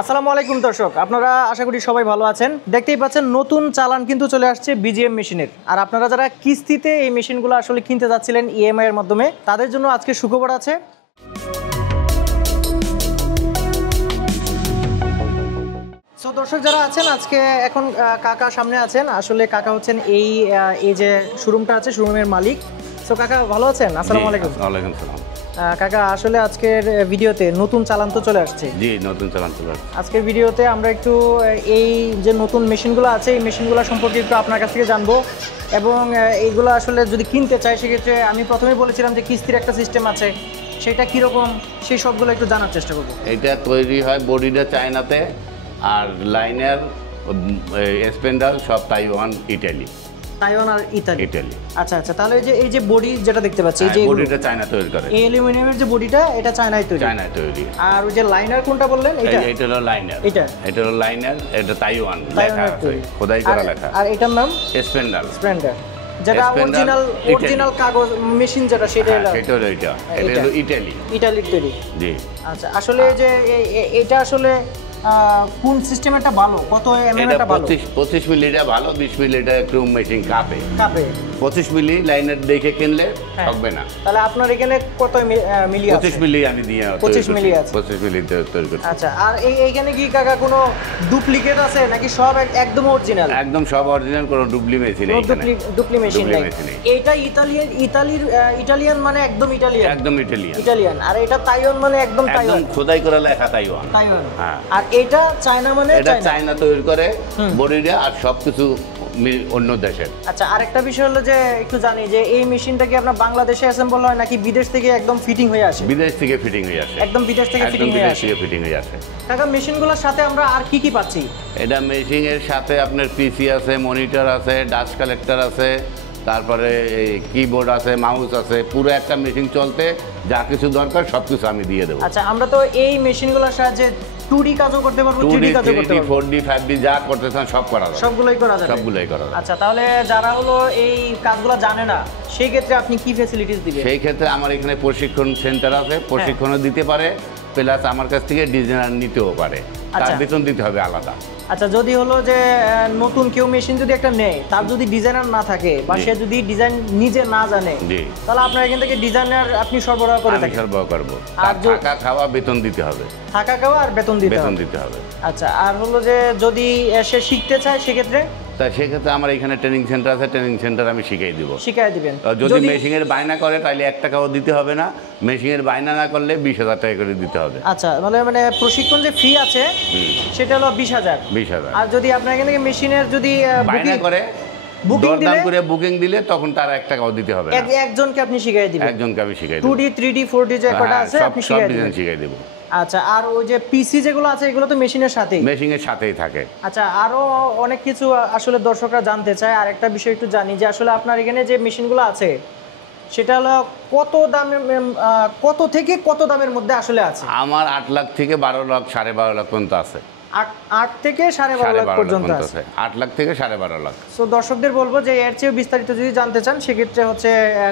আসসালামু আলাইকুম দর্শক, আপনারা আশা করি সবাই ভালো আছেন। দেখতেই পাচ্ছেন নতুন চালান কিন্তু চলে আসছে বিজিএম মেশিনের। আর আপনারা যারা কিস্তিতে এই মেশিনগুলো আসলে কিনতে যাচ্ছিলেন ইএমআই এর মাধ্যমে, তাদের জন্য আজকে সুখবর আছে। সো দর্শক যারা আছেন, আজকে এখন কাকা সামনে আছেন। আসলে কাকা হচ্ছেন এই যে শোরুমটা আছে, শোরুমের মালিক। সো কাকা ভালো আছেন? আসসালামু আলাইকুম। ওয়ালাইকুম সালাম। কাকা আসলে আজকের ভিডিওতে নতুন চালান তো চলে আসছে। জি, নতুন চালান চলে আসছে। আজকের ভিডিওতে আমরা একটু এই যে নতুন মেশিনগুলো আছে, এই মেশিনগুলো সম্পর্কে একটু আপনার কাছ থেকে জানবো। এবং এইগুলো আসলে যদি কিনতে চাই, সেক্ষেত্রে আমি প্রথমেই বলেছিলাম যে কিস্তির একটা সিস্টেম আছে, সেটা কীরকম সেই সবগুলো একটু জানার চেষ্টা করবো। এটা তৈরি হয় বডিটা চায়নাতে, আর লাইনার স্পেন্ডাল সব তাইওয়ান, ইটালি। তাইওয়ান আর ইতালি। আচ্ছা আচ্ছা, তাহলে এই যে বডি যেটা দেখতে পাচ্ছি, এই যে বডিটা চায়না তৈরি করে। এই অ্যালুমিনিয়ামের যে বডিটা, এটা চায়নায় তৈরি। আর ওই যে লাইনার কোনটা বললেন? এটা হলো লাইনার। এটা হলো লাইনার, এটা তাইওয়ান লেখা আছে, খোদাই করা লেখা। আর এটার নাম স্পেন্ডাল। যেটা অরিজিনাল কাগজ মেশিন, যেটা সেটা হলো এটা হলো ইটালির তৈরি। জি। আচ্ছা, আসলে যে এটা আসলে কোন সিস্টেমটা ভালো, কত এমএমটা ভালো? 25 মিলিটা ভালো, 20 মিলিটা একটু মেশিন কাঁপে। 25 মিলি লাইনার দেখে কিনলে হবে না। তাহলে আপনার এখানে কত মিলি আছে? 25 মিলি আমি দিয়ে 25 মিলি আছে। 25 মিলি তৈরি করছি। আচ্ছা, আর এইখানে কি কাকা কোনো ডুপ্লিকেট আছে নাকি সব একদম অরিজিনাল? একদম সব অরিজিনাল, কোনো ডুপ্লি মেশিন নেই এখানে। ডুপ্লি মেশিন নেই। এটা ইতালিয়ান মানে একদম ইটালিয়ান। আর এটা তাইওয়ান মানে একদম খোদাই করা লেখা তাইওয়ান। হ্যাঁ। আর এটা চায়না মানে চায়না তৈরি করে বডিটা, আর সবকিছু অন্য দেশের। আচ্ছা, আরেকটা বিষয় হলো যে একটু জানি যে এই মেশিনটা কি আপনার বাংলাদেশে অ্যাসেম্বল হয় নাকি বিদেশ থেকে একদম ফিটিং হয়ে আসে? বিদেশ থেকে ফিটিং হয়ে আসে। একদম বিদেশ থেকে ফিটিং হয়ে আসে। কাকা, মেশিনগুলোর সাথে আমরা আর কি পাচ্ছি? এটা মেশিনের সাথে আপনার পিসি আছে, মনিটর আছে, ডাস্ট কালেক্টর আছে, তারপরে কিবোর্ড আছে, মাউস আছে। পুরো একটা মেশিন চলতে যা কিছু দরকার সবকিছু আমি দিয়ে দেবো। আচ্ছা, আমরা তো এই মেশিনগুলোর সাহায্যে 2D কাজও করতে পারবো, 3D কাজও করতে পারবো, 4D 5D যা করতে চান সব করা যাবে। সবগুলোই করা যাবে। আচ্ছা, তাহলে যারা হলো এই কাজগুলো জানে না, সেই ক্ষেত্রে আপনি কি ফ্যাসিলিটিস দিবেন? সেই ক্ষেত্রে আমার এখানে প্রশিক্ষণ সেন্টার আছে, প্রশিক্ষণও দিতে পারে, প্লাস আমার কাছ থেকে ডিজাইনার নিতেও পারে। তার বেতন দিতে হবে আলাদা। আচ্ছা, যদি হলো যে নতুন কেউ মেশিন যদি একটা নেয়, তার যদি ডিজাইনার না থাকে বা সে যদি ডিজাইন নিজে না জানে, তাহলে আপনার এখান থেকে ডিজাইনার আপনি সরবরাহ করে থাকেন? সরবরাহ করব। আর থাকা খাওয়া বেতন দিতে হবে। থাকা খাওয়া আর বেতন দিতে হবে। আচ্ছা, আর হলো যে যদি সে শিখতে চায় সেক্ষেত্রে? তা সেক্ষেত্রে আমার এখানে ট্রেনিং সেন্টার আছে, ট্রেনিং সেন্টার আমি শিখিয়ে দিবেন। যদি মেশিনের বায়না করে তাহলে 1 টাকাও দিতে হবে না, মেশিনের বায়না না করলে 20,000 টাকা করে দিতে হবে। আচ্ছা, মানে প্রশিক্ষণ যে ফি আছে সেটা হলো 20,000। আর যদি আপনার এখানে মেশিনের যদি বায়না করে বুকিং দিলে তখন তার 1 টাকাও দিতে হবে না। একজনকে আপনি শিখিয়ে দিবেন? একজনকে আমি শিখিয়ে দেব। 2D 3D 4D যে কটা আছে আপনি শিখিয়ে দেব। আচ্ছা, আর ওই যে পিসি যেগুলো আছে এগুলো তো মেশিনের সাথেই থাকে। আচ্ছা, আরো অনেক কিছু আসলে দর্শকরা জানতে চায়। আর একটা বিষয় একটু জানি যে আসলে আপনার এখানে যে মেশিনগুলো আছে সেটা হলো কত থেকে কত দামের মধ্যে আসলে আছে? আমার 8 লাখ থেকে 12 লাখ 12.5 লাখ পর্যন্ত আছে। 8 থেকে 12.5 লাখ পর্যন্ত আছে। 8 লাখ থেকে 12.5 লাখ। সো দর্শকদের বলবো যে এর চেয়ে বিস্তারিত যদি জানতে চান, সেক্ষেত্রে হচ্ছে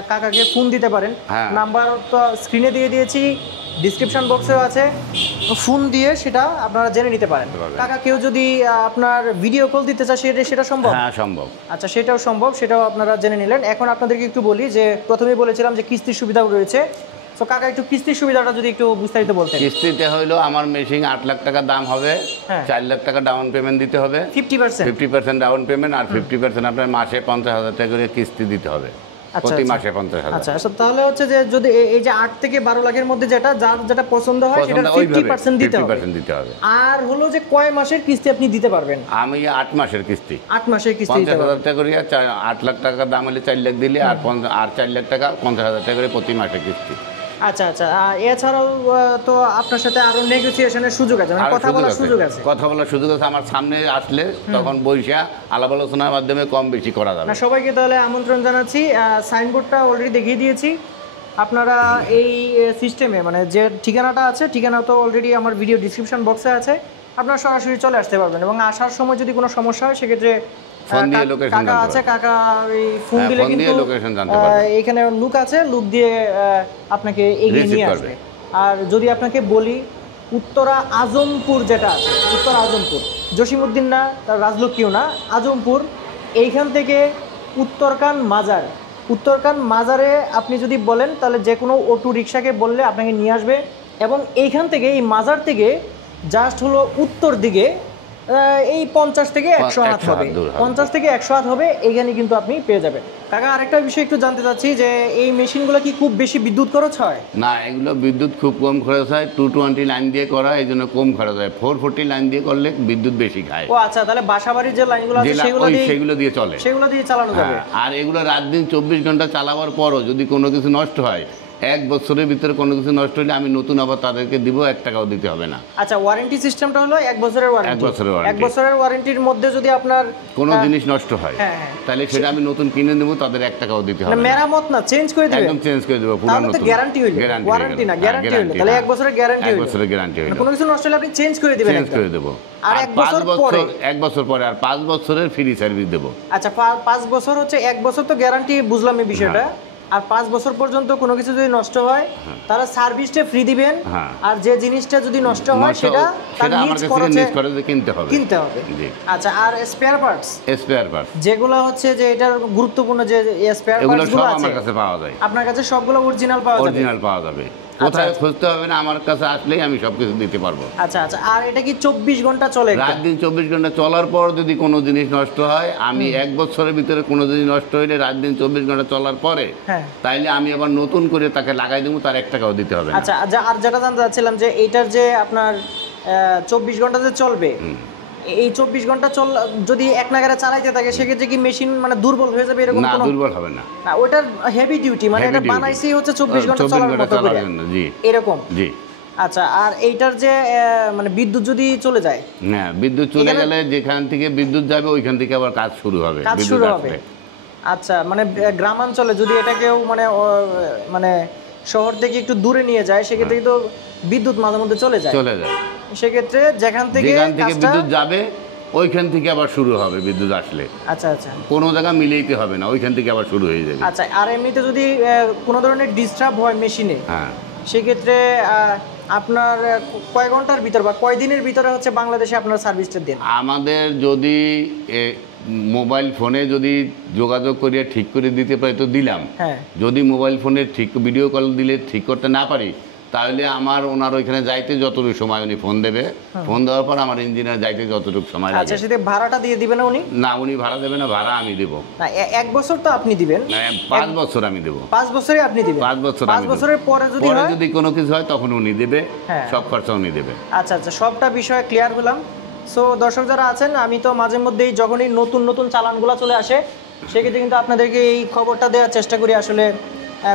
কাকাকে ফোন দিতে পারেন। নাম্বার তো স্ক্রিনে দিয়ে দিয়েছি, ডিসক্রিপশন বক্সেও আছে, ফোন দিয়ে সেটা আপনারা জেনে নিতে পারেন। কাকা, কেউ যদি আপনার ভিডিও কল দিতে চায় সেটা সম্ভব? হ্যাঁ, সম্ভব। আচ্ছা, সেটাও সম্ভব, সেটাও আপনারা জেনে নিলেন। এখন আপনাদেরকে একটু বলি যে প্রথমেই বলেছিলাম যে কিস্তির সুবিধাও রয়েছে। তো কাকা, একটু কিস্তির সুবিধাটা যদি একটু বিস্তারিত বলতেন। কিস্তিতে হইলো আমার মেশিন 8 লাখ টাকা দাম হবে, 4 লাখ টাকা ডাউন পেমেন্ট দিতে হবে, 50% ডাউন পেমেন্ট, আর 50% আপনার মাসে 50,000 টাকা করে কিস্তি দিতে হবে, প্রতি মাসে 50,000। আচ্ছা, তাহলে হচ্ছে যে যদি এই যে 8 থেকে 12 লাখের মধ্যে যেটা পছন্দ হয় সেটা 50% দিতে হবে। আর হলো যে কয় মাসের কিস্তি আপনি দিতে পারবেন? আমি 8 মাসের কিস্তি। 8 মাসের কিস্তি 50,000 টাকা করে, 8 লাখ টাকা দাম হলে 4 লাখ দিলে, আর 4 লাখ টাকা 50,000 টাকা করে প্রতি মাসে কিস্তি। আচ্ছা, এছাড়াও তো আপনার সাথে আরো নেগোসিয়েশনের সুযোগ আছে, মানে কথা বলার সুযোগ আছে। আমার সামনে আসলে তখন বইসা আলাপ আলোচনার মাধ্যমে কম বেশি করা যাবে। সবাইকে তাহলে আমন্ত্রণ জানাচ্ছি। সাইনবোর্ডটা অলরেডি দেখিয়ে দিয়েছি। আপনারা এই সিস্টেমে মানে যে ঠিকানাটা আছে, ঠিকানা তো অলরেডি আমার ভিডিও ডিসক্রিপশন বক্সে আছে, আপনারা সরাসরি চলে আসতে পারবেন। এবং আসার সময় যদি কোনো সমস্যা হয় সেক্ষেত্রে ফোন দিয়ে লোকেশন জানতে পারবেন। কাকা এই ফোন দিলে কিন্তু লোকেশন জানতে পারবেন। এখানে লুক আছে, লুক দিয়ে আপনাকে এগিয়ে নিয়ে আসবে। আর যদি আপনাকে বলি উত্তরা আজমপুর যেটা আছে, উত্তরা আজমপুর, জসিমউদ্দিন না, তার রাজলক্ষ্মীও না, আজমপুর, এইখান থেকে উত্তরকান মাজার, উত্তরকান মাজারে আপনি যদি বলেন তাহলে যে কোনো অটো রিক্সাকে বললে আপনাকে নিয়ে আসবে। এবং এইখান থেকে, এই মাজার থেকে জাস্ট হলো উত্তর দিকে এই 50 থেকে 100 হাত হবে, 50 থেকে 100 হাত হবে, এইখানে কিন্তু আপনি পেয়ে যাবেন। কাকা আরেকটা বিষয় একটু জানতে চাচ্ছি যে এই মেশিনগুলো কি খুব বেশি বিদ্যুৎ খরচ হয়? না, এগুলো বিদ্যুৎ খুব কম খরচ হয়, 220 লাইন দিয়ে করা, এই জন্য কম খরচ হয়। 440 লাইন দিয়ে করলে বিদ্যুৎ বেশি খায়। ও আচ্ছা, তাহলে বাসাবাড়ির যে লাইনগুলো আছে সেগুলো দিয়ে চলে, সেগুলো দিয়ে চালানো যাবে। আর এগুলো রাত দিন 24 ঘন্টা চালাবার পরও যদি কোনো কিছু নষ্ট হয়, 1 বছরের ভিতরে কোনো কিছু নষ্ট হলে আমি নতুন আবার তাদেরকে দিব, 1 টাকাও দিতে হবে না। আচ্ছা, ওয়ারেন্টি সিস্টেমটা হলো 1 বছরের ওয়ারেন্টি। 1 বছরের ওয়ারেন্টির মধ্যে যদি আপনার কোনো জিনিস নষ্ট হয় তাহলে সেটা আমি নতুন কিনে দেব, তাদের 1 টাকাও দিতে হবে না। মেরামত না, চেঞ্জ করে দিবেন, একদম চেঞ্জ করে দেব, পুরো নতুন। গ্যারান্টি হইলো, ওয়ারেন্টি না, গ্যারান্টি হইলো, তাহলে 1 বছরের গ্যারান্টি হইলো, 1 বছরের গ্যারান্টি হইলো, কোনো কিছু নষ্ট হলে আপনি চেঞ্জ করে দিবেন, চেঞ্জ করে দেব। আর 1 বছর পরে, 1 বছর পরে আর 5 বছরের ফ্রি সার্ভিস দেব। আচ্ছা, 5 বছর হচ্ছে, 1 বছর তো গ্যারান্টি বুঝলাম এই বিষয়টা, আর 5 বছর পর্যন্ত কোনো কিছু যদি নষ্ট হয় তাহলে সার্ভিসটা ফ্রি দিবেন, আর যে জিনিসটা যদি নষ্ট হয় সেটা আমার কাছে নিজ খরচে কিনতে হবে। আচ্ছা, আর স্পেয়ার পার্টস যেগুলো হচ্ছে যে এটার গুরুত্বপূর্ণ যে স্পেয়ার পার্টস গুলো আছে আমার কাছে পাওয়া যায়। আপনার কাছে সবগুলো অরিজিনাল পাওয়া যাবে, কোথায় খুঁজতে হবে না, আমার কাছে আসলেই আমি সবকিছু দিতে পারবো। আচ্ছা আচ্ছা, আর এটা কি 24 ঘন্টা চলে? রাত দিন 24 ঘন্টা চলার পর যদি কোনো জিনিস নষ্ট হয়, আমি 1 বছরের ভিতরে কোনো জিনিস নষ্ট হইলে রাত দিন 24 ঘন্টা চলার পরে তাইলে আমি আবার নতুন করে তাকে লাগাই দেবো, তার 1 টাকাও দিতে হবে না। আচ্ছা, আর যেটা জানতে চাচ্ছিলাম যে এইটার যে আপনার 24 ঘন্টা যে চলবে, এই 24 ঘন্টা যদি এক নাগারে চালাইতে থাকে সেক্ষেত্রে কি মেশিন মানে দুর্বল হয়ে যাবে? এরকম না, দুর্বল হবে না। ওটার হেভি ডিউটি, মানে এটা বানাইছি হচ্ছে 24 ঘন্টা চালানোর মতো করে, এরকম। জি। আচ্ছা, আর এইটার যে মানে বিদ্যুৎ যদি চলে যায়, হ্যাঁ, বিদ্যুৎ চলে গেলে যেখান থেকে বিদ্যুৎ যাবে ওইখান থেকে আবার কাজ শুরু হবে। আচ্ছা, মানে গ্রামাঞ্চলে যদি এটা কেউ মানে শহর থেকে একটু দূরে নিয়ে যায় সেক্ষেত্রে তো বিদ্যুৎ মাঝে মধ্যে চলে যায়, সেক্ষেত্রে যেখান থেকে বিদ্যুৎ যাবে ওইখান থেকে আবার শুরু হবে বিদ্যুৎ আসলে। আচ্ছা আচ্ছা, কোনো জায়গা মিলাইতে হবে না, ওইখান থেকে আবার শুরু হয়ে যাবে। আচ্ছা, আর এমনিতে যদি কোনো ধরনের ডিস্টার্ব হয় মেশিনে, সেক্ষেত্রে আপনার কয় ঘন্টার ভিতর বা কয় দিনের ভিতরে হচ্ছে বাংলাদেশে আপনার সার্ভিসটা দেন? আমাদের যদি মোবাইল ফোনে যদি যোগাযোগ করিয়া ঠিক করে দিতে পারি তো দিলাম, যদি মোবাইল ফোনে ঠিক ভিডিও কল দিলে ঠিক করতে না পারি তাহলে আমার ওনার ওইখানে যাইতে যতটুকু সময় উনি ফোন দেবে, ফোন দেওয়ার পর আমার ইঞ্জিনিয়ার যাইতে যতটুকু সময় লাগে। আচ্ছা, সেটা ভাড়াটা দিয়ে দিবেন উনি? না, উনি ভাড়া দেবে না, ভাড়া আমি দেব। না, 1 বছর তো আপনি দিবেন? না, 5 বছর আমি দেব। 5 বছরই আপনি দিবেন? 5 বছরের পরে যদি কোনো কিছু হয় তখন উনি দেবে, সব খরচা উনি দেবে। আচ্ছা আচ্ছা, সবটা বিষয় ক্লিয়ার হলাম। সো দর্শক যারা আছেন, আমি তো মাঝে মধ্যেই যখনই নতুন নতুন চালানগুলো চলে আসে সেক্ষেত্রে কিন্তু আপনাদেরকে এই খবরটা দেওয়ার চেষ্টা করি, আসলে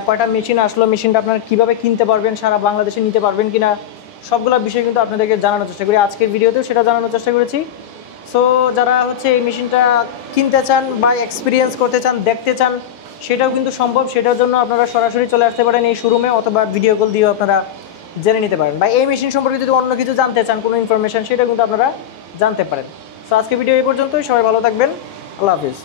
কয়টা মেশিন আসলো, মেশিনটা আপনারা কীভাবে কিনতে পারবেন, সারা বাংলাদেশে নিতে পারবেন কিনা, সবগুলো বিষয় কিন্তু আপনাদেরকে জানানোর চেষ্টা করি। আজকের ভিডিওতেও সেটা জানানোর চেষ্টা করেছি। সো যারা হচ্ছে এই মেশিনটা কিনতে চান বা এক্সপিরিয়েন্স করতে চান, দেখতে চান, সেটাও কিন্তু সম্ভব। সেটার জন্য আপনারা সরাসরি চলে আসতে পারেন এই শোরুমে, অথবা ভিডিও কল দিয়েও আপনারা জেনে নিতে পারেন। বা এই মেশিন সম্পর্কে যদি অন্য কিছু জানতে চান, কোনো ইনফরমেশান, সেটাও কিন্তু আপনারা জানতে পারেন। সো আজকে ভিডিও এই পর্যন্তই, সবাই ভালো থাকবেন, আল্লাহ হাফিজ।